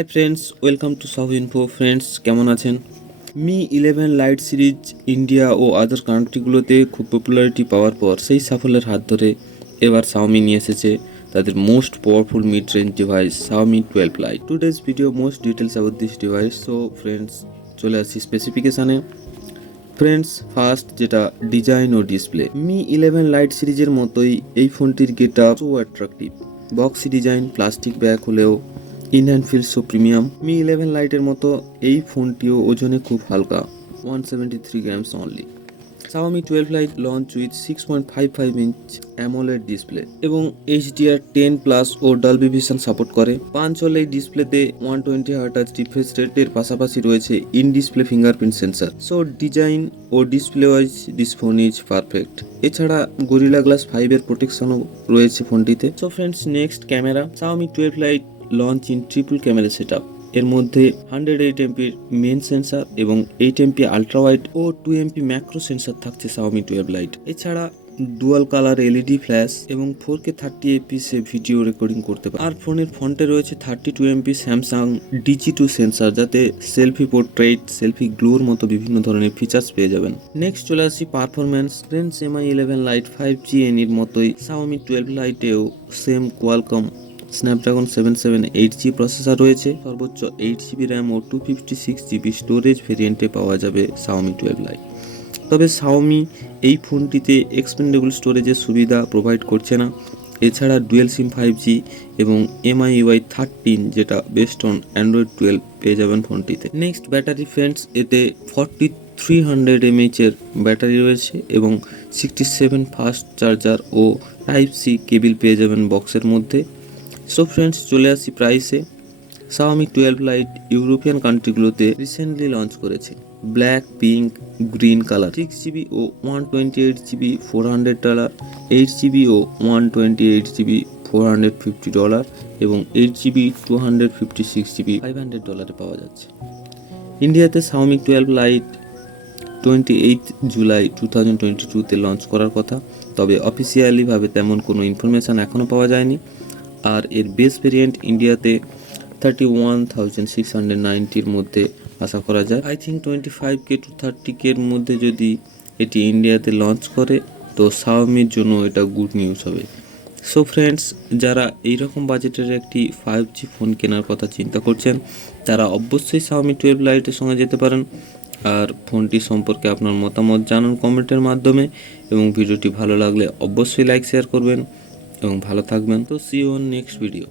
Hi friends, welcome to Sahu info. Friends, কেমন আছেন? Me 11 light series India ও আদার কান্ট্রিগুলোতে খুব popularity পাওয়ার পর সেই সাফল্যের হাত ধরে এবার Xiaomi নিয়ে এসেছে তাদের most powerful mid range device Xiaomi 12 Lite. Today's video most details about this device. So friends, চলে আসছি স্পেসিফিকেশানে। ফ্রেন্ডস, ফার্স্ট যেটা ডিজাইন ও ডিসপ্লে, মি 11 লাইট সিরিজের মতোই এই ফোনটির getup so attractive. Boxy design, plastic back হলেও in hand feel so premium. Mi 11 লাইটের মতো এই ফোনটিও ওজনে খুব হালকা, 173 grams only. Xiaomi 12 Lite launch with 6.55 inch AMOLED display এবং HDR10 প্লাস ও Dolby Vision সাপোর্ট করে। পাঞ্চ হল এই ডিসপ্লেতে 120 Hz রিফ্রেশ রেটের পাশাপাশি রয়েছে in display fingerprint sensor. So design ও display wise this phone is perfect. এছাড়া গরিলা গ্লাস 5 এর প্রোটেকশনও রয়েছে ফোনটিতে। So friends, next camera. Xiaomi 12 Lite launch in triple camera setup. এর মধ্যে 108 এমপির মেন সেন্সর এবং 8 এমপি আলট্রা ওয়াইড ও 2 এমপি ম্যাক্রো সেন্সর থাকছে Xiaomi 12 Lite। এছাড়া ডুয়াল কালার এলইডি ফ্ল্যাশ এবং 4K 30 fps এ ভিডিও রেকর্ডিং করতে পারে। আর ফোনের ফ্রন্টে রয়েছে 32 এমপি স্যামসাং DG2 সেন্সর, যাতে সেলফি পোর্ট্রেট, সেলফি গ্লোর মতো বিভিন্ন ধরনের ফিচার্স পেয়ে যাবেন। নেক্সট চলে আসি performance. Friends, Mi 11 Lite 5G এর মতোই Xiaomi 12 Lite এও same Qualcomm Snapdragon 778G processor রয়েছে। সর্বোচ্চ 8GB RAM ও 256GB স্টোরেজ ভেরিয়েন্টে পাওয়া যাবে Xiaomi 12 Lite। তবে Xiaomi এই ফোনটিতে এক্সপেন্ডেবল স্টোরেজের সুবিধা প্রোভাইড করছে না। এছাড়া ডুয়েল সিম 5G এবং MIUI 13 যেটা বেস্ট অন অ্যান্ড্রয়েড 12 পেয়ে যাবেন ফোনটিতে। Next battery. ফ্রেন্ডস, এতে 4300 mAh এর ব্যাটারি রয়েছে এবং 67 ফাস্ট চার্জার ও Type-C কেবিল পেয়ে যাবেন বক্সের মধ্যে। সো ফ্রেন্ডস, চলে আসি প্রাইসে। Xiaomi 12 Lite ইউরোপিয়ান কান্ট্রিগুলোতে রিসেন্টলি লঞ্চ করেছে black, pink, green colour. 6GB ও 128GB $400, 8GB ও 128GB $450 এবং 8GB 256GB $500 পাওয়া যাচ্ছে। ইন্ডিয়াতে Xiaomi 12 Lite 28 জুলাই 2022 লঞ্চ করার কথা, তবে অফিসিয়ালি ভাবে তেমন কোনো ইনফরমেশন এখনও পাওয়া যায়নি। আর এর বেস ভেরিয়েন্ট ইন্ডিয়াতে 31,690 মধ্যে আশা করা যায়। I think 25K to 30K এর মধ্যে যদি এটি ইন্ডিয়াতে লঞ্চ করে তো Xiaomiর জন্য এটা গুড নিউজ হবে। সো ফ্রেন্ডস, যারা এইরকম বাজেটের একটি 5G ফোন কেনার কথা চিন্তা করছেন তারা অবশ্যই Xiaomi 12 Lite-এর সঙ্গে যেতে পারেন। আর ফোনটি সম্পর্কে আপনার মতামত জানান কমেন্টের মাধ্যমে, এবং ভিডিওটি ভালো লাগলে অবশ্যই লাইক শেয়ার করবেন এবং ভালো থাকবেন। তো see you on next video.